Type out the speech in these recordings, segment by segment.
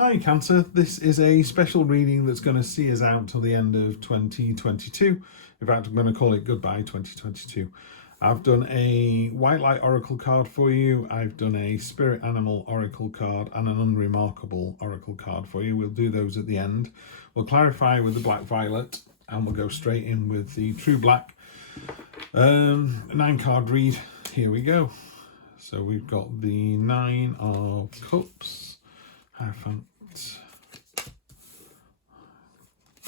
Hi Cancer, this is a special reading that's going to see us out till the end of 2022. In fact, I'm going to call it Goodbye 2022. I've done a White Light Oracle card for you, I've done a Spirit Animal Oracle card and an Unremarkable Oracle card for you. We'll do those at the end. We'll clarify with the Black Violet and we'll go straight in with the True Black 9-card read. Here we go. So we've got the 9 of Cups, Hierophant,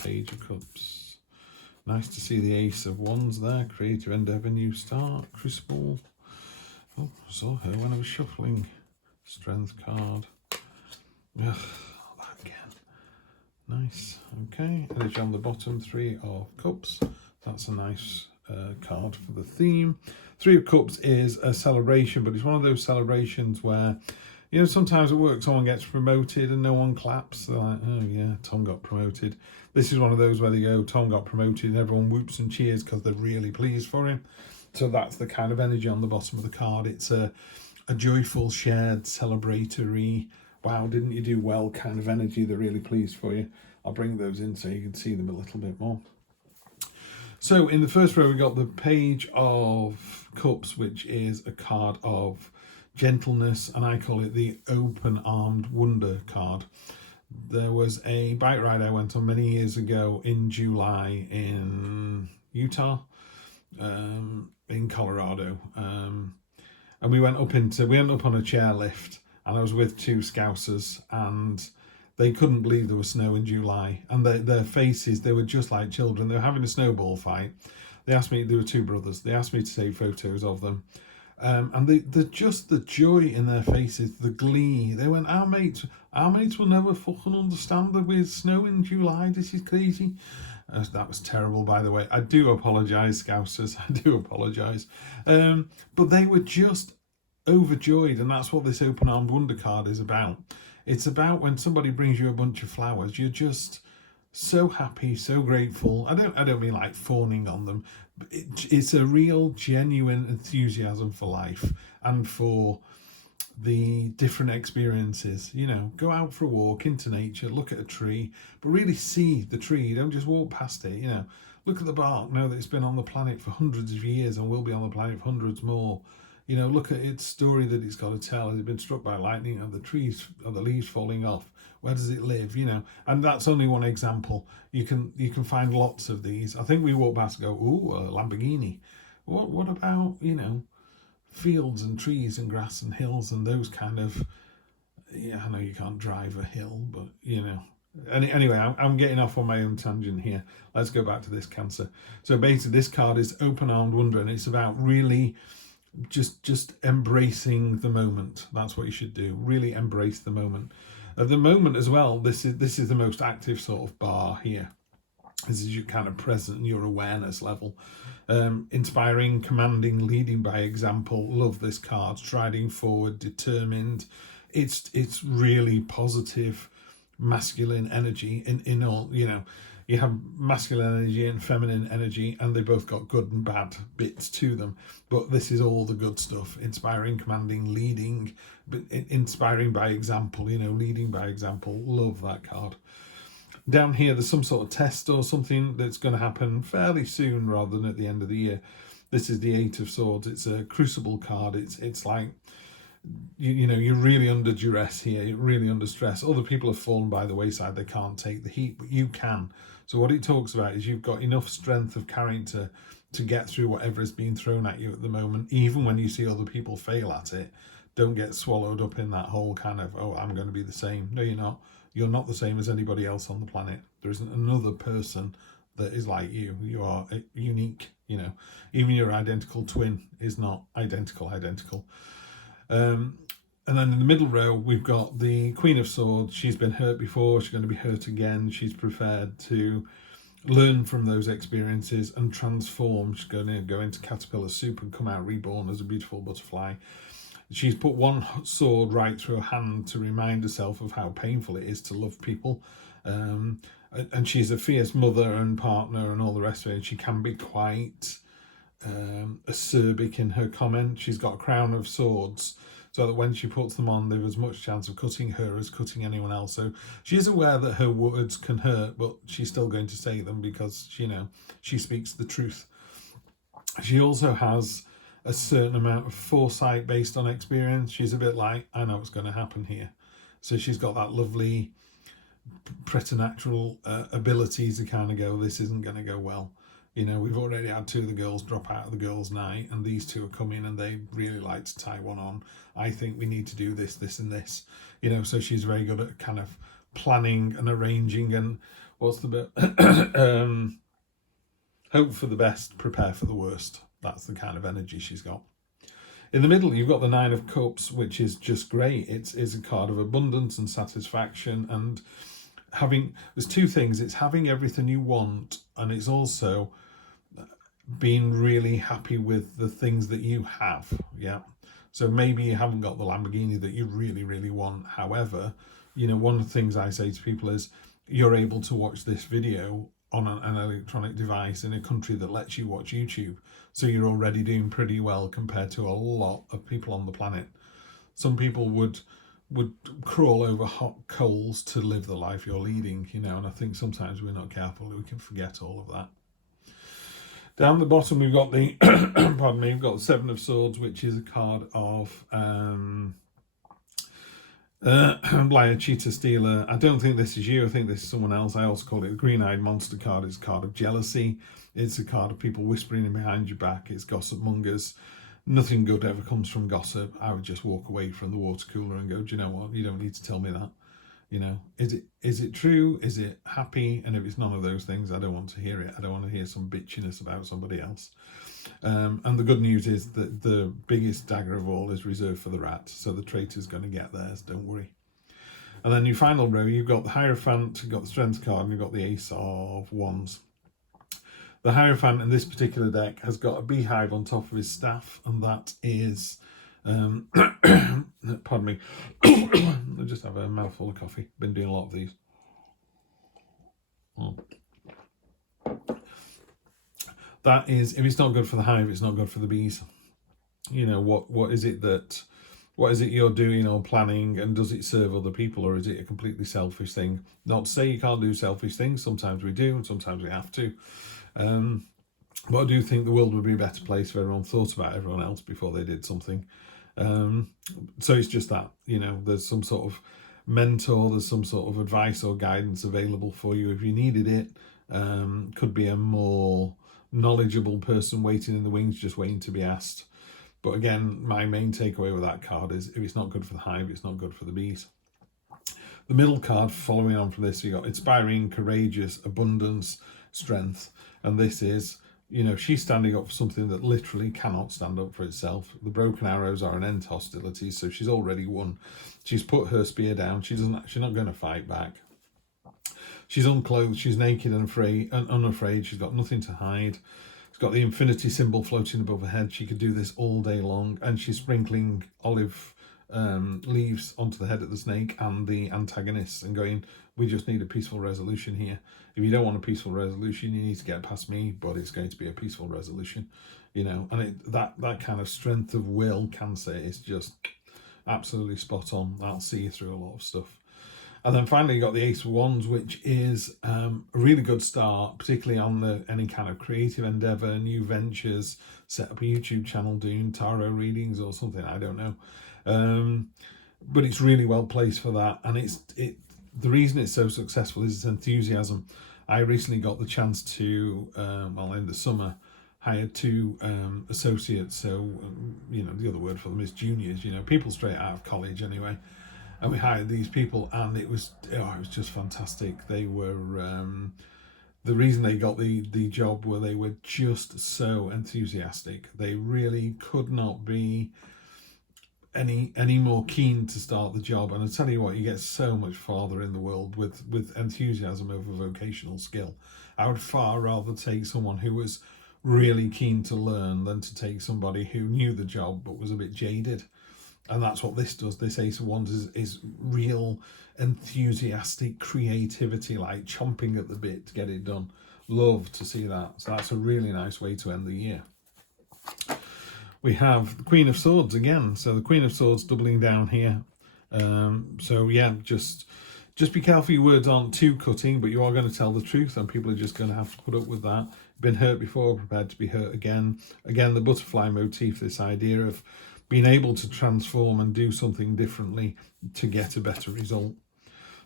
Page of Cups. Nice to see the Ace of Wands there. Creative endeavour, new start, Crucible. Oh, I saw her when I was shuffling. Strength card. Ugh, that again. Nice. Okay, energy on the bottom, 3 of Cups. That's a nice card for the theme. 3 of Cups is a celebration, but it's one of those celebrations where, you know, sometimes at work someone gets promoted and no one claps. They're like, oh yeah, Tom got promoted. This is one of those where they go, Tom got promoted, and everyone whoops and cheers because they're really pleased for him. So that's the kind of energy on the bottom of the card. It's a joyful, shared, celebratory, wow, didn't you do well kind of energy. They're really pleased for you. I'll bring those in so you can see them a little bit more. So in the first row, we got the Page of Cups, which is a card of gentleness, and I call it the open-armed wonder card. There was a bike ride I went on many years ago in July in Utah, in Colorado, and we went up on a chairlift, and I was with 2 Scousers, and they couldn't believe there was snow in July, and their faces, they were just like children. They were having a snowball fight. They asked me, there were 2 brothers, they asked me to take photos of them. And the joy in their faces, the glee. They went, our mates will never fucking understand that we're snow in July. This is crazy. That was terrible, by the way. I do apologise, Scousers. I do apologise. But they were just overjoyed, and that's what this Open Armed Wonder card is about. It's about when somebody brings you a bunch of flowers, you're just so happy, so grateful. I don't mean like fawning on them. But it's a real, genuine enthusiasm for life and for the different experiences. You know, go out for a walk into nature, look at a tree, but really see the tree. Don't just walk past it. You know, look at the bark. Know that it's been on the planet for hundreds of years and will be on the planet for hundreds more. You know, look at its story that it's got to tell. Has it been struck by lightning? Are the trees, are the leaves falling off? Where does it live? You know, and that's only one example. You can find lots of these. I think we walk past and go, ooh, a Lamborghini. What about, you know, fields and trees and grass and hills and those kind of, yeah, I know you can't drive a hill, but, you know. Anyway, I'm getting off on my own tangent here. Let's go back to this Cancer. So basically this card is Open-Armed Wonder, and it's about really just embracing the moment. That's what you should do. Really embrace the moment. At the moment as well, this is the most active sort of bar here. This is your kind of present, your awareness level. Inspiring, commanding, leading by example. Love this card. Striding forward, determined. It's really positive, masculine energy in all, you know. You have masculine energy and feminine energy, and they both got good and bad bits to them. But this is all the good stuff. Inspiring, commanding, leading, but inspiring by example, you know, leading by example. Love that card. Down here, there's some sort of test or something that's going to happen fairly soon rather than at the end of the year. This is the 8 of Swords. It's a Crucible card. It's like, you know, you're really under duress here. You're really under stress. Other people have fallen by the wayside. They can't take the heat, but you can. So what it talks about is you've got enough strength of character to get through whatever is being thrown at you at the moment, even when you see other people fail at it. Don't get swallowed up in that whole kind of, oh, I'm going to be the same. No, you're not. You're not the same as anybody else on the planet. There isn't another person that is like you. You are unique, you know. Even your identical twin is not identical. And then in the middle row, we've got the Queen of Swords. She's been hurt before. She's going to be hurt again. She's prepared to learn from those experiences and transform. She's going to go into caterpillar soup and come out reborn as a beautiful butterfly. She's put one sword right through her hand to remind herself of how painful it is to love people. And she's a fierce mother and partner and all the rest of it. She can be quite acerbic in her comment. She's got a crown of swords. so that when she puts them on, there's as much chance of cutting her as cutting anyone else. So she's aware that her words can hurt, but she's still going to say them because, you know, she speaks the truth. She also has a certain amount of foresight based on experience. She's a bit like, I know what's going to happen here. So she's got that lovely preternatural ability to kind of go, this isn't going to go well. You know, we've already had 2 of the girls drop out of the girls' night, and these 2 are coming and they really like to tie one on. I think we need to do this, this and this. You know, so she's very good at kind of planning and arranging and what's the bit? Hope for the best, prepare for the worst. That's the kind of energy she's got. In the middle, you've got the 9 of Cups, which is just great. It's a card of abundance and satisfaction, and there's 2 things. It's having everything you want, and it's also being really happy with the things that you have. Yeah. So maybe you haven't got the Lamborghini that you really, really want. However, you know, one of the things I say to people is you're able to watch this video on an electronic device in a country that lets you watch YouTube. So you're already doing pretty well compared to a lot of people on the planet. Some people would crawl over hot coals to live the life you're leading, you know, and I think sometimes we're not careful, we can forget all of that. Down the bottom, we've got the pardon me, we've got the 7 of Swords, which is a card of liar, cheater, stealer. I don't think this is you. I think this is someone else. I also call it the green-eyed monster card. It's a card of jealousy. It's a card of people whispering in behind your back. It's gossip mongers. Nothing good ever comes from gossip. I would just walk away from the water cooler and go, do you know what? You don't need to tell me that. You know, is it true? Is it happy? And if it's none of those things, I don't want to hear it. I don't want to hear some bitchiness about somebody else. And the good news is that the biggest dagger of all is reserved for the rat. So the traitor's going to get theirs, don't worry. And then your final row, you've got the Hierophant, you've got the Strength card, and you've got the Ace of Wands. The Hierophant in this particular deck has got a beehive on top of his staff, and that is... pardon me. I just have a mouthful of coffee. Been doing a lot of these. That is, if it's not good for the hive, it's not good for the bees. You know, what is it you're doing or planning, and does it serve other people, or is it a completely selfish thing? Not to say you can't do selfish things. Sometimes we do, and sometimes we have to. But I do think the world would be a better place if everyone thought about everyone else before they did something. So it's just that, you know, there's some sort of mentor, there's some sort of advice or guidance available for you if you needed it. Could be a more knowledgeable person waiting in the wings, just waiting to be asked. But again, my main takeaway with that card is if it's not good for the hive, it's not good for the bees. The middle card, following on from this, you got inspiring, courageous, abundance, strength. And this is, you know, she's standing up for something that literally cannot stand up for itself. The broken arrows are an end to hostilities, so she's already won. She's put her spear down. She's not going to fight back. She's unclothed. She's naked and unafraid. She's got nothing to hide. She's got the infinity symbol floating above her head. She could do this all day long, and she's sprinkling olive leaves onto the head of the snake and the antagonists and going, we just need a peaceful resolution here. If you don't want a peaceful resolution, you need to get past me, but it's going to be a peaceful resolution, you know. And that kind of strength of will, can say, is just absolutely spot on. That'll see you through a lot of stuff. And then finally, you got the Ace of Wands, which is a really good start, particularly on any kind of creative endeavour, new ventures, set up a YouTube channel, doing tarot readings or something, I don't know. But it's really well placed for that. And the reason it's so successful is its enthusiasm. I recently got the chance to, in the summer, hire 2 associates. So, you know, the other word for them is juniors, you know, people straight out of college anyway. And we hired these people, and it was just fantastic. They were, the reason they got the job were they were just so enthusiastic. They really could not be any more keen to start the job. And I tell you what, you get so much farther in the world with enthusiasm over vocational skill. I would far rather take someone who was really keen to learn than to take somebody who knew the job but was a bit jaded. And that's what this does. This Ace of Wands is real enthusiastic creativity, like chomping at the bit to get it done. Love to see that. So that's a really nice way to end the year. we have the Queen of Swords again. So the Queen of Swords doubling down here. So yeah, just be careful your words aren't too cutting, but you are going to tell the truth, and people are just going to have to put up with that. Been hurt before, prepared to be hurt again. Again, the butterfly motif, this idea of being able to transform and do something differently to get a better result.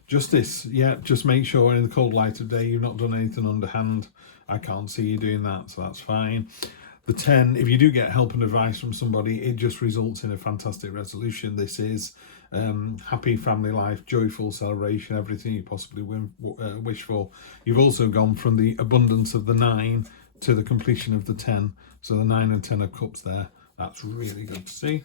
Justice, yeah, just make sure in the cold light of day you've not done anything underhand. I can't see you doing that, so that's fine. The 10, if you do get help and advice from somebody, it just results in a fantastic resolution. This is happy family life, joyful celebration, everything you possibly wish for. You've also gone from the abundance of the 9 to the completion of the 10. So the 9 and 10 of cups there. That's really good to see.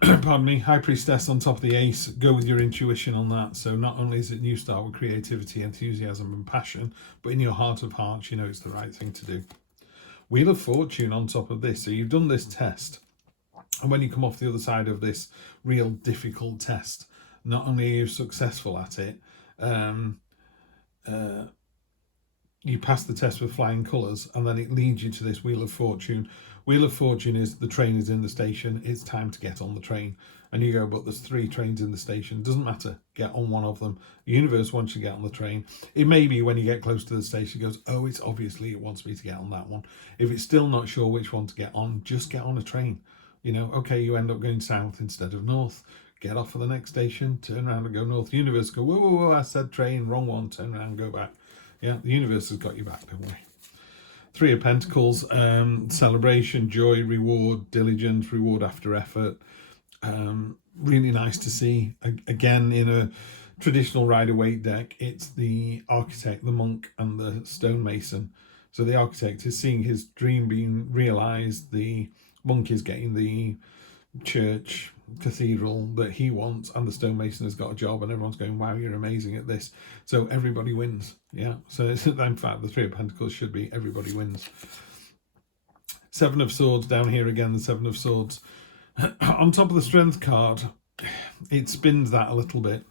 Pardon me. High Priestess on top of the Ace. Go with your intuition on that. So not only is it New Start with creativity, enthusiasm and passion, but in your heart of hearts, you know it's the right thing to do. Wheel of Fortune on top of this. So you've done this test. And when you come off the other side of this real difficult test, not only are you successful at it, you pass the test with flying colours, and then it leads you to this Wheel of Fortune. Wheel of Fortune is the train is in the station, it's time to get on the train. And you go, but there's 3 trains in the station. Doesn't matter, get on one of them. The universe wants you to get on the train. It may be when you get close to the station, it goes, oh, it's obviously it wants me to get on that one. If it's still not sure which one to get on, just get on a train. You know, okay, you end up going south instead of north. Get off at the next station, turn around and go north. The universe go, whoa, whoa, whoa, I said train, wrong one, turn around and go back. Yeah, the universe has got you back, don't worry. 3 of Pentacles, celebration, joy, reward, diligence, reward after effort. Really nice to see. Again, in a traditional Rider-Waite deck, it's the architect, the monk, and the stonemason. So the architect is seeing his dream being realised. The monk is getting the church, cathedral that he wants, and the stonemason has got a job, and everyone's going, wow, you're amazing at this. So everybody wins. Yeah, so it's, in fact, the 3 of Pentacles should be everybody wins. 7 of Swords down here again, the 7 of Swords. On top of the Strength card, it spins that a little bit.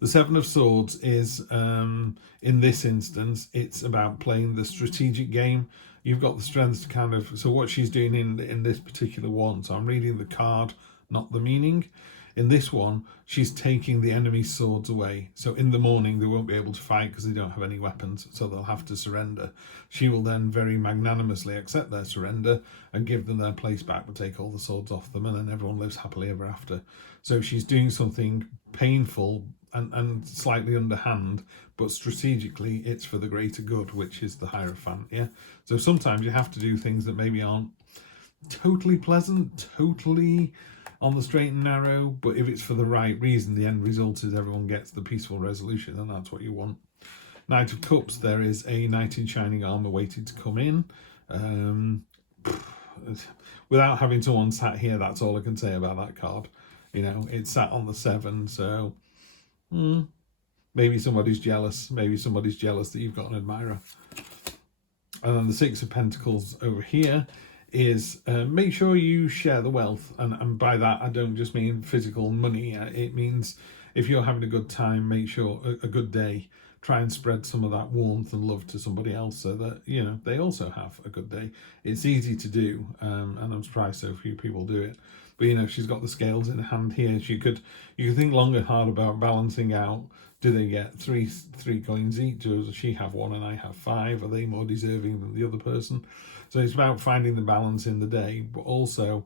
The 7 of Swords is, in this instance, it's about playing the strategic game. You've got the strength to kind of, so what she's doing in this particular one, so I'm reading the card, not the meaning. In this one, she's taking the enemy's swords away. So in the morning, they won't be able to fight because they don't have any weapons, so they'll have to surrender. She will then very magnanimously accept their surrender and give them their place back, but take all the swords off them, and then everyone lives happily ever after. So she's doing something painful and slightly underhand, but strategically it's for the greater good, which is the Hierophant. Yeah. So sometimes you have to do things that maybe aren't totally pleasant, totally on the straight and narrow, but if it's for the right reason, the end result is everyone gets the peaceful resolution, and that's what you want. Knight of Cups, there is a knight in shining armour waiting to come in. Without having someone sat here, that's all I can say about that card. You know, it's sat on the 7, so maybe somebody's jealous. Maybe somebody's jealous that you've got an admirer. And then the 6 of Pentacles over here is make sure you share the wealth. And by that, I don't just mean physical money. It means if you're having a good time, make sure a good day, try and spread some of that warmth and love to somebody else so that, you know, they also have a good day. It's easy to do, and I'm surprised so few people do it. But, you know, she's got the scales in hand here. You could think long and hard about balancing out. Do they get three coins each, or does she have 1 and I have 5? Are they more deserving than the other person? So it's about finding the balance in the day. But also,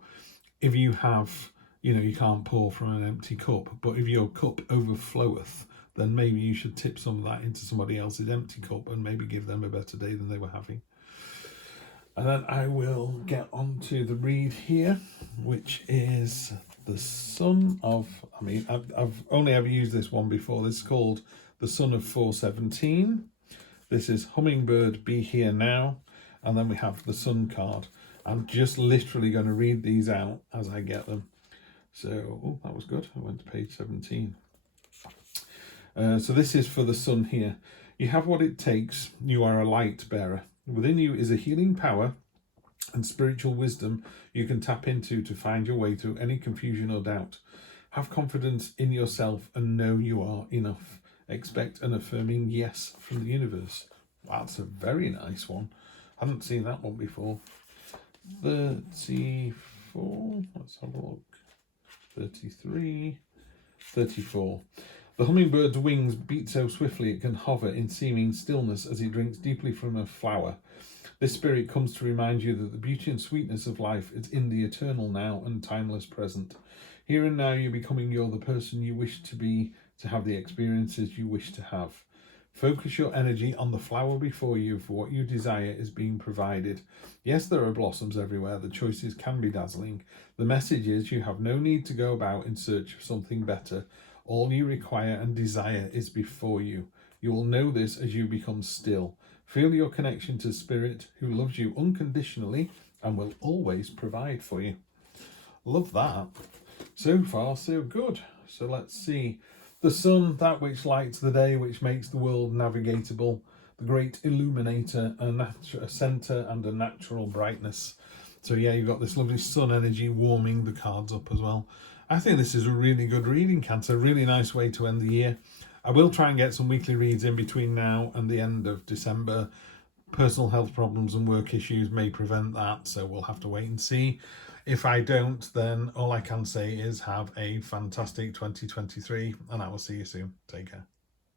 if you have, you know, you can't pour from an empty cup, but if your cup overfloweth, then maybe you should tip some of that into somebody else's empty cup and maybe give them a better day than they were having. And then I will get on to the read here, which is the Sun of, I mean, I've only ever used this one before. This is called the Sun of 417. This is Hummingbird, Be Here Now. And then we have the Sun card. I'm just literally going to read these out as I get them. So, oh, that was good. I went to page 17. So this is for the Sun here. You have what it takes. You are a light bearer. Within you is a healing power and spiritual wisdom you can tap into to find your way through any confusion or doubt. Have confidence in yourself and know you are enough. Expect an affirming yes from the universe. Wow, that's a very nice one. I haven't seen that one before. 34. Let's have a look. 33. 34. The hummingbird's wings beat so swiftly it can hover in seeming stillness as it drinks deeply from a flower. This spirit comes to remind you that the beauty and sweetness of life is in the eternal now and timeless present. Here and now you're becoming the person you wish to be, to have the experiences you wish to have. Focus your energy on the flower before you, for what you desire is being provided. Yes, there are blossoms everywhere. The choices can be dazzling. The message is you have no need to go about in search of something better. All you require and desire is before you. You will know this as you become still. Feel your connection to Spirit, who loves you unconditionally and will always provide for you. Love that. So far, so good. So let's see. The sun, that which lights the day, which makes the world navigatable, the great illuminator, a centre and a natural brightness. So yeah, you've got this lovely sun energy warming the cards up as well. I think this is a really good reading, Cancer. Really nice way to end the year. I will try and get some weekly reads in between now and the end of December. Personal health problems and work issues may prevent that, so we'll have to wait and see. If I don't, then all I can say is have a fantastic 2023, and I will see you soon. Take care.